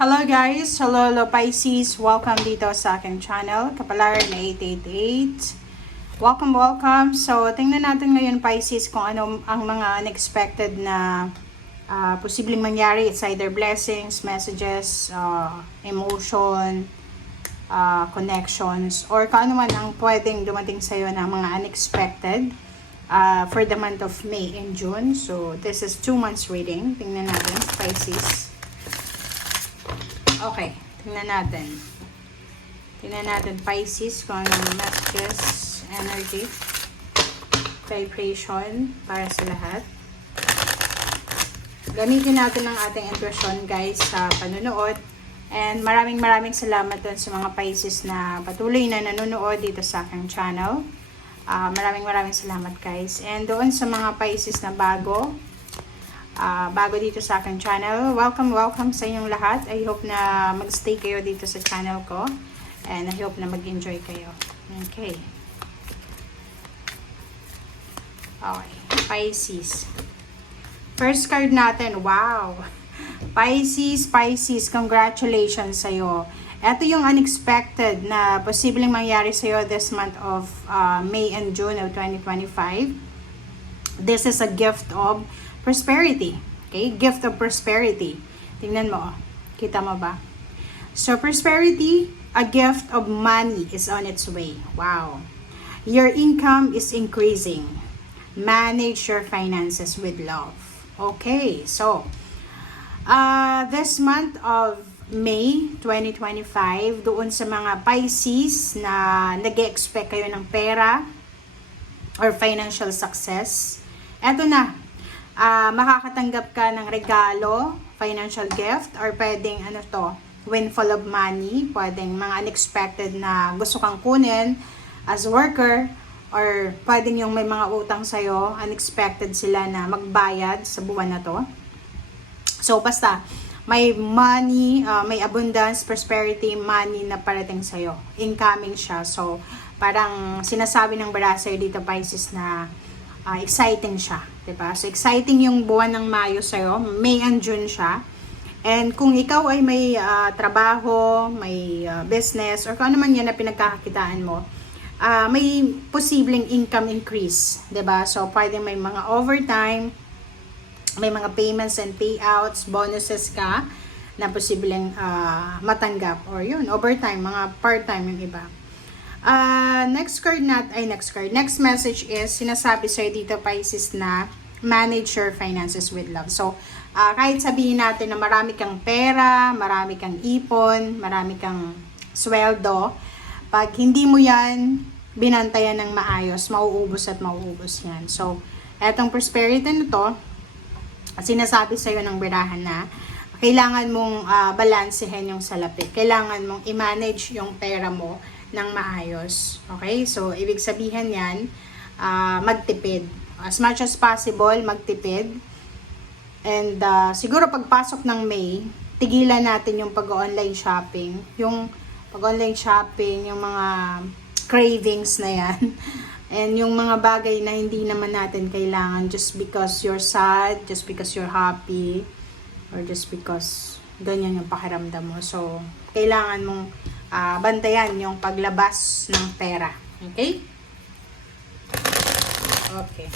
Hello guys! Hello Pisces! Welcome dito sa aking channel, Kapalaran 888. Welcome! So, tingnan natin ngayon Pisces kung ano ang mga unexpected na posibleng mangyari. It's either blessings, messages, emotion, connections, or kung ano man ang pwedeng dumating sa'yo na mga unexpected for the month of May and June. So, this is 2 months reading. Tingnan natin, Pisces. Okay, tingnan natin. Tingnan natin, Pisces, kung anong messages, energy, vibration para sa lahat. Gamitin natin ang ating intuition, guys, sa panunood. And maraming salamat dun sa mga Pisces na patuloy na nanonood dito sa aking channel. Maraming salamat, guys. And doon sa mga Pisces na bago dito sa aking channel, welcome sa inyong lahat. I hope na magstay kayo dito sa channel ko, and I hope na mag-enjoy kayo. Okay, Pisces. First card natin, wow! Pisces, congratulations sa'yo. Ito yung unexpected na posibleng mangyari sa'yo this month of May and June of 2025. This is a gift of prosperity. Okay? Gift of prosperity. Tingnan mo. Kita mo ba? So, prosperity, a gift of money is on its way. Wow. Your income is increasing. Manage your finances with love. Okay. So, this month of May 2025, doon sa mga Pisces na nag-expect kayo ng pera or financial success, eto na. Makakatanggap ka ng regalo, financial gift, or pwedeng windfall of money, pwedeng mga unexpected na gusto kang kunin as worker, or pwedeng yung may mga utang sa'yo, unexpected sila na magbayad sa buwan na to. So, basta, may money, may abundance, prosperity, money na parating sa'yo. Incoming siya. So, parang sinasabi ng bara sa'yo dito, Pisces, na exciting siya, diba? So, exciting yung buwan ng Mayo sa'yo. May and June siya. And kung ikaw ay may trabaho, may business, or kung ano man yan na pinagkakakitaan mo, may posibleng income increase, diba? So, pwedeng may mga overtime, may mga payments and payouts, bonuses ka na posibleng matanggap. Or yun, overtime, mga part-time yung iba. Next message is, sinasabi sa'yo dito, Pisces, na manage your finances with love. So, kahit sabihin natin na marami kang pera, marami kang ipon, marami kang sweldo, pag hindi mo yan binantayan ng maayos, mauubos yan. So, etong prosperity na to, sinasabi sa'yo ng birahan na kailangan mong balansehin yung salapi. Kailangan mong i-manage yung pera mo ng maayos. Okay? So, ibig sabihin yan, magtipid. As much as possible, magtipid. And siguro pagpasok ng May, tigilan natin yung pag-online shopping. Yung pag-online shopping, yung mga cravings na yan. And yung mga bagay na hindi naman natin kailangan just because you're sad, just because you're happy, or just because ganyan yung pakiramdam mo. So, kailangan mong bantayan yung paglabas ng pera. Okay? Okay.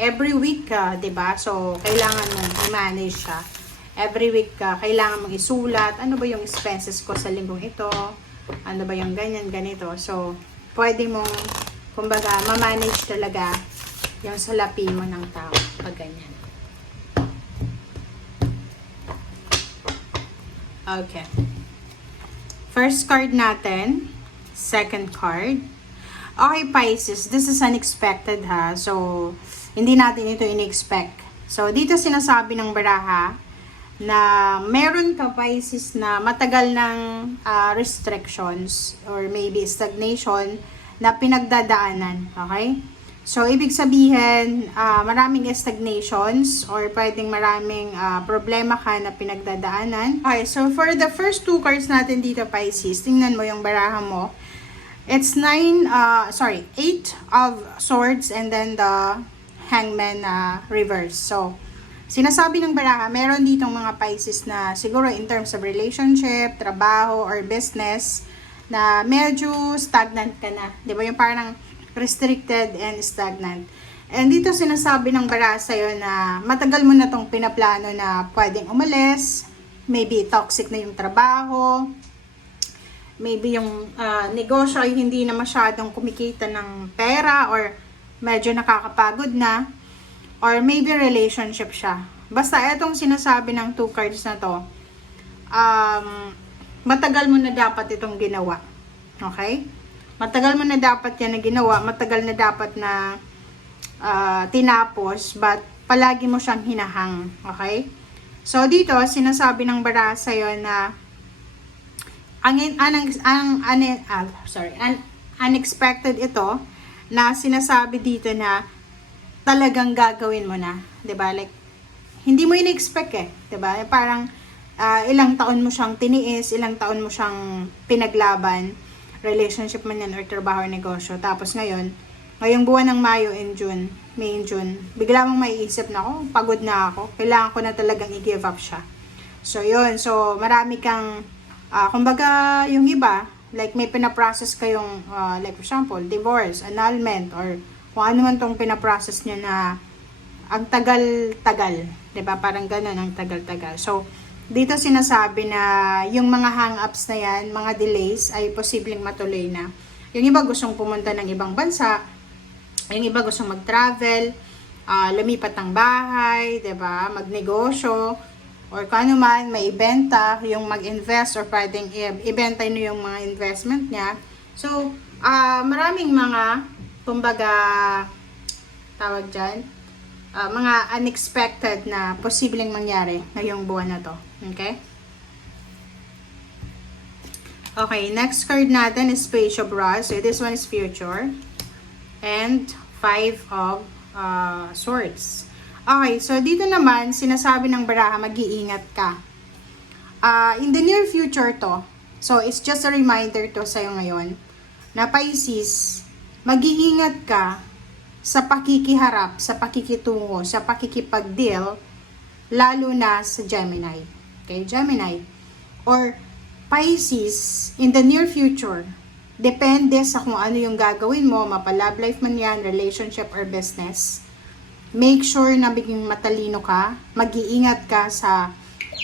Every week, diba? So, kailangan mong i-manage siya. Every week, kailangan mong isulat. Ano ba yung expenses ko sa linggong ito? Ano ba yung ganyan, ganito? So, pwede mong, kumbaga, ma-manage talaga yung salapi mo ng tao. Pag ganyan. Okay. First card natin, second card. Okay, Pisces, this is unexpected ha. So, hindi natin ito in-expect. So, dito sinasabi ng baraha na meron ka, Pisces, na matagal ng restrictions or maybe stagnation na pinagdadaanan. Okay? So, ibig sabihin, maraming stagnations or pwedeng maraming problema ka na pinagdadaanan. Okay, so for the first two cards natin dito, Pisces, tingnan mo yung baraha mo. It's 8 of swords and then the hangman reverse. So, Sinasabi ng baraha, meron ditong mga Pisces na siguro in terms of relationship, trabaho, or business, na medyo stagnant ka na. Di ba? Yung parang restricted and stagnant. And dito sinasabi ng baraha sa'yo na matagal mo na tong pinaplano na pwedeng umalis, maybe toxic na yung trabaho, maybe yung negosyo ay hindi na masyadong kumikita ng pera or medyo nakakapagod na, or maybe relationship siya. Basta etong sinasabi ng 2 cards na to, matagal mo na dapat itong ginawa. Okay? Matagal mo na dapat yan na ginawa, matagal na dapat na tinapos, but palagi mo siyang hinahang. Okay? So dito, sinasabi ng baraha sa'yo na unexpected ito, na sinasabi dito na talagang gagawin mo na, 'di ba? Like hindi mo in-expect 'di ba? Parang ilang taon mo siyang tiniis, ilang taon mo siyang pinaglaban, relationship man yan or trabaho or negosyo. Tapos ngayong buwan ng Mayo and June, May and June, bigla mong maiisip na ako, pagod na ako, kailangan ko na talagang i-give up siya. So yun, so marami kang kumbaga yung iba, like may pinaprocess kayong like for example, divorce, annulment, or kung ano man tong pinaprocess nyo na ang tagal-tagal, 'di ba? Parang gano'n ang tagal-tagal. So, dito sinasabi na yung mga hang-ups na yan, mga delays ay posibleng matuloy na. Yung iba gustong pumunta ng ibang bansa, yung iba gustong mag-travel, lumipat ng bahay, 'di ba? Magnegosyo, or kung ano man, may ibenta, yung mag-invest or pwedeng ibenta nyo yung mga investment niya. So, maraming mga kumbaga, tawag dyan, mga unexpected na posibleng mangyari ngayong buwan na to. Okay? Okay, next card natin is Page of Rods. So, this one is future. And 5 of Swords. Okay, so dito naman, sinasabi ng baraha, mag-iingat ka. In the near future to, so it's just a reminder to sa'yo ngayon, na Pisces, mag-iingat ka sa pakikiharap, sa pakikitungo, sa pakikipag-deal, lalo na sa Gemini. Okay, Gemini. Or Pisces, in the near future, depende sa kung ano yung gagawin mo, mapa-love life man yan, relationship or business. Make sure na maging matalino ka, mag-iingat ka sa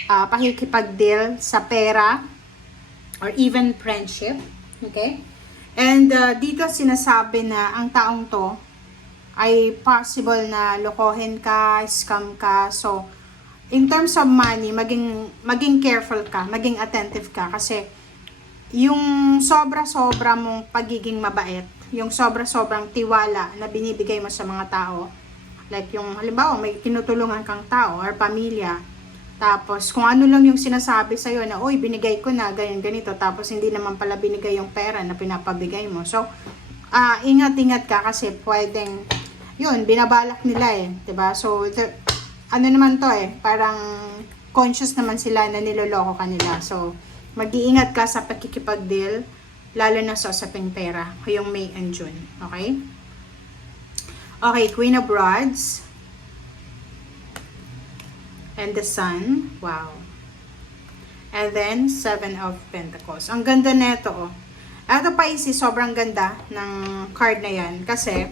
pakikipag-deal, sa pera, or even friendship. Okay? And dito sinasabi na ang taong to ay possible na lokohin ka, scam ka. So, in terms of money, maging careful ka, maging attentive ka. Kasi, yung sobra-sobra mong pagiging mabait, yung sobra-sobrang tiwala na binibigay mo sa mga tao, like yung halimbawa may tinutulungan kang tao or pamilya, tapos kung ano lang yung sinasabi sa'yo na, uy, binigay ko na, ganyan, ganito, tapos hindi naman pala binigay yung pera na pinapabigay mo. So, ingat-ingat ka kasi pwedeng, yun, binabalak nila diba? So, ano naman to parang conscious naman sila na niloloko ka nila. So, mag-iingat ka sa pakikipag-deal, lalo na sa usaping pera, yung May and June. Okay? Okay, Queen of Rods. And the Sun. Wow. And then, 7 of Pentacles. Ang ganda nito, Ito Pisces, sobrang ganda ng card na yan. Kasi,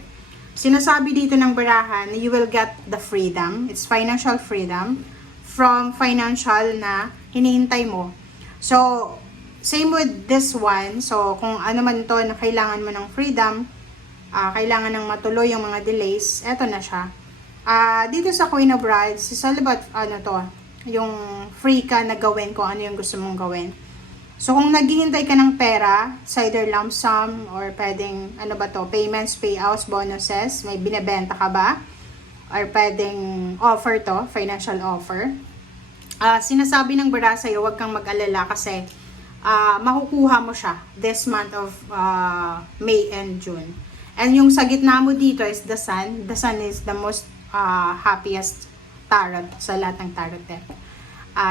sinasabi dito ng baraha na you will get the freedom. It's financial freedom from financial na hinihintay mo. So, same with this one. So, kung ano man to na kailangan mo ng freedom, kailangan ng matuloy yung mga delays, eto na siya. Dito sa Queen of Rods, it's all about, yung free ka na gawin kung ano yung gusto mong gawin. So, kung naghihintay ka ng pera, it's either lump sum or pwedeng, payments, payouts, bonuses, may binebenta ka ba? Or pwedeng offer to, financial offer. Sinasabi ng baraha sa'yo, huwag kang mag-alala kasi makukuha mo siya this month of May and June. And yung sa gitna mo dito is the Sun. The Sun is the most happiest tarot sa lahat ng tarot deck.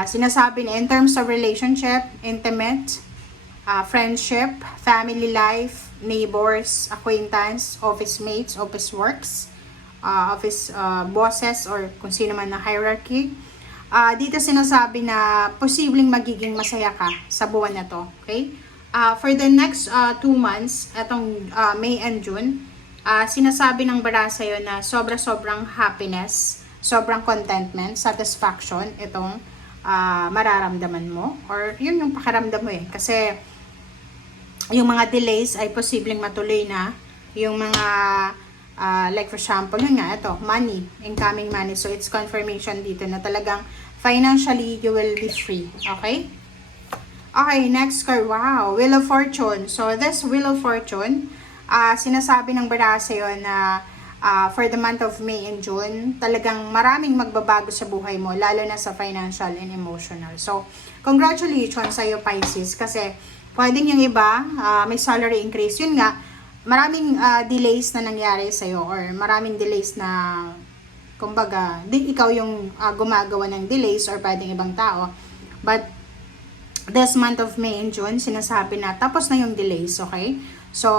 Sinasabi na in terms of relationship, intimate, friendship, family life, neighbors, acquaintance, office mates, office works, office bosses or kung sino man na hierarchy. Dito sinasabi na posibleng magiging masaya ka sa buwan na to. Okay? For the next 2 months, etong May and June, sinasabi ng bara sa'yo na sobrang happiness, sobrang contentment, satisfaction, itong mararamdaman mo. Or yun yung pakiramdam mo eh. Kasi yung mga delays ay posibleng matuloy na. Yung mga, like for example, yun nga, ito, money, incoming money. So, it's confirmation dito na talagang financially, you will be free. Okay? Okay, next card. Wow, Wheel of Fortune. So, this Wheel of Fortune, sinasabi ng bara sa'yo na for the month of May and June, talagang maraming magbabago sa buhay mo, lalo na sa financial and emotional. So, congratulations sa'yo, Pisces, kasi pwedeng yung iba, may salary increase. Yun nga, maraming delays na nangyari sa'yo or maraming delays na, kumbaga, ikaw yung gumagawa ng delays or pwedeng ibang tao. But, this month of May and June, sinasabi na tapos na yung delays, okay? So,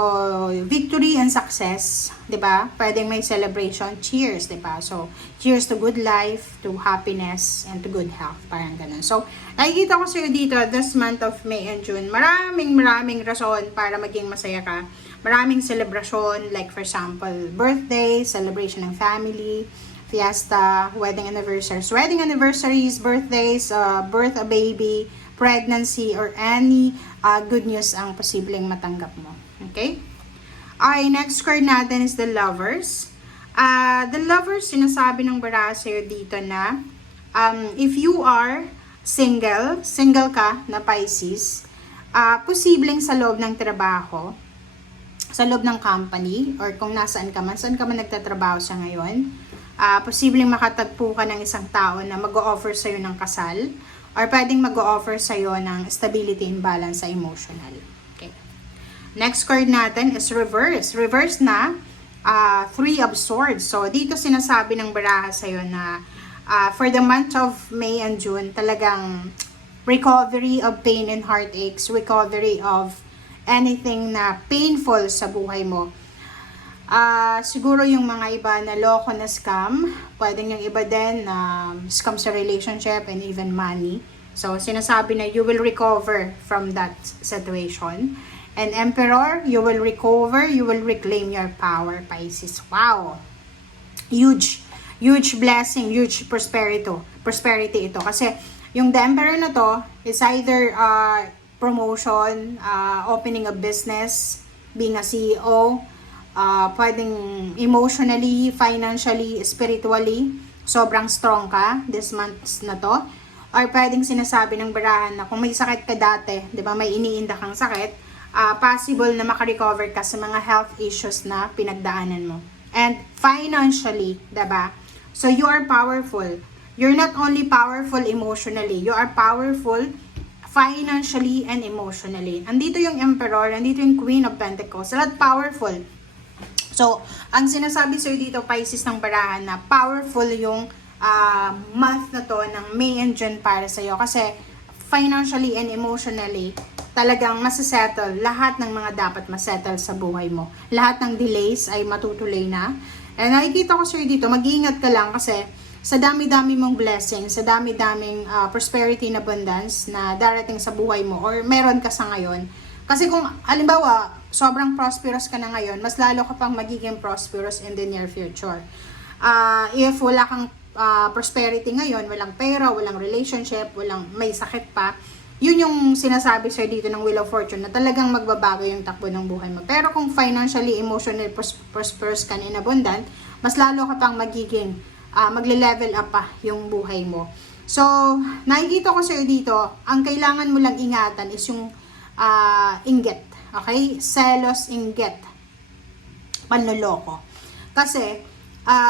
victory and success, 'di ba? Pwedeng may celebration, cheers, 'di ba? So, cheers to good life, to happiness, and to good health, parang ganun. So, nakikita ko sa'yo dito, this month of May and June, maraming rason para maging masaya ka. Maraming celebration, like for example, birthday, celebration ng family, fiesta, wedding anniversaries, birthdays, birth a baby, pregnancy, or any good news ang posibleng matanggap mo. Okay? Okay, next card natin is the Lovers. The Lovers, sinasabi ng bara sa'yo dito na if you are single ka na Pisces, posibleng sa loob ng trabaho, sa loob ng company, or kung saan ka man nagtatrabaho sa ngayon, posibleng makatagpo ka ng isang tao na mag-o-offer sa'yo ng kasal, or pwedeng mag-o-offer sa'yo ng stability and balance sa emotional. Okay. Next card natin is Reverse. Reverse na, 3 of Swords. So, dito sinasabi ng baraha sa'yo na for the month of May and June, talagang recovery of pain and heartaches, recovery of anything na painful sa buhay mo. Siguro yung mga iba na loko na scam, pwedeng yung iba din na scam sa relationship and even money. So, sinasabi na you will recover from that situation. And Emperor, you will recover, you will reclaim your power, Pisces. Wow! Huge blessing, huge prosperity ito. Kasi yung The Emperor na to is either promotion, opening a business, being a CEO, pwedeng emotionally, financially, spiritually, sobrang strong ka this month na to. Or pwedeng sinasabi ng barahan na kung may sakit ka dati, di ba, may iniinda kang sakit, possible na makarecover ka sa mga health issues na pinagdaanan mo. And financially, di ba? So you are powerful. You're not only powerful emotionally, you are powerful financially and emotionally. Andito yung Emperor, andito yung Queen of Pentacles, lahat powerful. So, ang sinasabi sa'yo dito, Pisces ng barahan, na powerful yung month na to ng May and June para sa'yo. Kasi financially and emotionally, talagang masasettle lahat ng mga dapat masettle sa buhay mo. Lahat ng delays ay matutuloy na. And nakikita ko sa'yo dito, mag-iingat ka lang kasi sa dami-dami mong blessings, sa dami-daming prosperity and abundance na darating sa buhay mo or meron ka sa ngayon. Kasi kung, halimbawa, sobrang prosperous ka na ngayon, mas lalo ka pang magiging prosperous in the near future. If wala kang prosperity ngayon, walang pera, walang relationship, may sakit pa, yun yung sinasabi sa'yo dito ng Wheel of Fortune na talagang magbabago yung takbo ng buhay mo. Pero kung financially, emotionally prosperous ka and abundant, mas lalo ka pang magiging magle-level up pa yung buhay mo. So, nakikita ko sa'yo dito, ang kailangan mo lang ingatan is yung inggit. Okay? Selos, inggit. Panloloko. Kasi,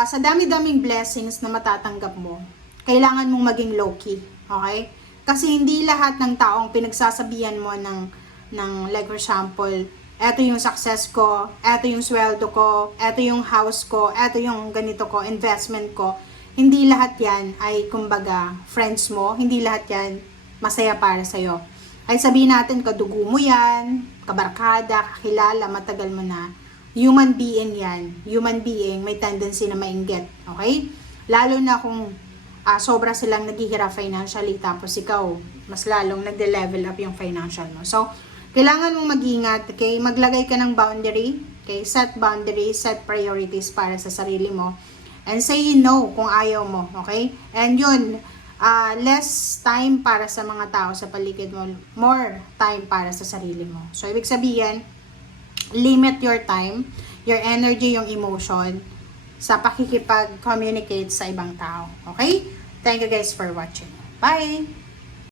sa dami-daming blessings na matatanggap mo, kailangan mong maging low-key. Okay? Kasi hindi lahat ng taong pinagsasabihan mo ng like for example, eto yung success ko, eto yung sweldo ko, eto yung house ko, eto yung ganito ko, investment ko. Hindi lahat yan ay kumbaga friends mo, hindi lahat yan masaya para sa'yo. Ay sabihin natin, kadugo mo yan, kabarkada, kakilala, matagal mo na. Human being yan. Human being, may tendency na mainggit. Okay? Lalo na kung sobra silang naghihirap financially, tapos ikaw, mas lalong nagde-level up yung financial mo. So, kailangan mong mag-ingat, okay? Maglagay ka ng boundary, okay? Set boundaries, set priorities para sa sarili mo. And say no kung ayaw mo, okay? And yun, less time para sa mga tao sa paligid mo, more time para sa sarili mo. So, ibig sabihin, limit your time, your energy, yung emotion sa pakikipag-communicate sa ibang tao. Okay? Thank you guys for watching. Bye!